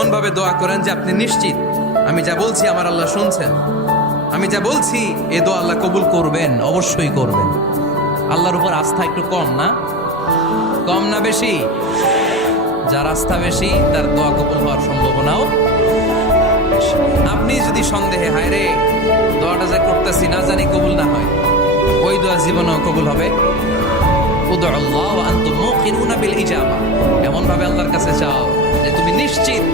এমন ভাবে দোয়া করেন যে আপনি নিশ্চিত আমি যা বলছি আমার আল্লাহ শুনছেন, আমি যা বলছি এ দোয়া আল্লাহ কবুল করবেন, অবশ্যই করবেন। আল্লাহর উপর আস্থা একটু কম না? কম না বেশি? যার আস্থা বেশি তার দোয়া কবুল হওয়ার সম্ভাবনাও বেশি। আপনি যদি সন্দেহে হায় রে দোয়াটা যে করতেছি না জানি কবুল না হয়, ওই দোয়া জীবনেও কবুল হবে? উদুল্লাহ ওয়া আনতুম মুকিনুনা বিল ইজাবা, এমন ভাবে আল্লাহর কাছে চাও যে তুমি নিশ্চিত